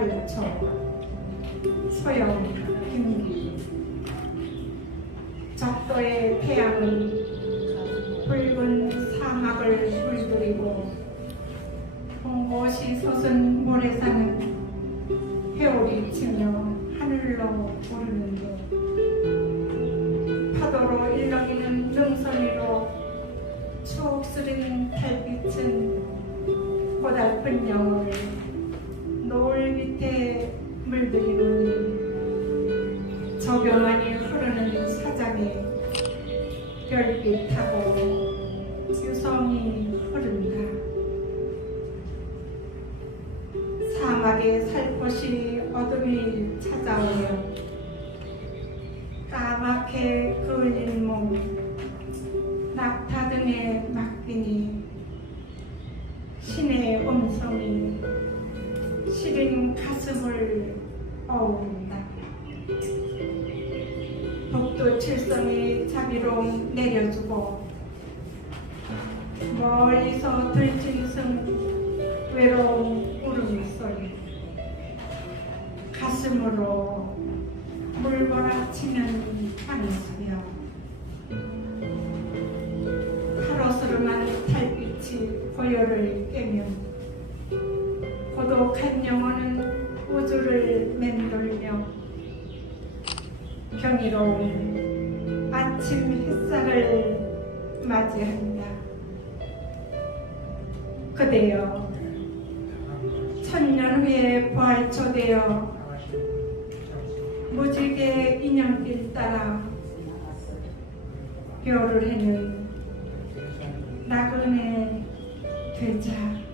알초 소영 김기 적도의 태양은 붉은 사막을 물들이고 봉고시 솟은 모래산은 회오리 치며 하늘로 오르는데 파도로 일렁이는 능선 위로 추억 쓰린 달빛은 고달픈 영혼을 밑에 물들이노니 저병만이 흐르는 사장에 별빛하고 유성이 흐른다. 사막에 살포시 어둠이 찾아오며 까맣게 그을린 몸 낙타 등에 맡기니 신의 음성이 시린 가슴을 어운다. 복도 칠성이 자비로움 내려주고 멀리서 들짐승 외로운 울음소리 가슴으로 물벌어치는 한수여 파로스름한 달빛이 고요를 깨며 고독한 영혼은 우주를 맴돌며 경이로운 아침 햇살을 맞이한다. 그대여 천년 후에 부활초되어 무지개 인형길 따라 별을 해는 나그네 되자.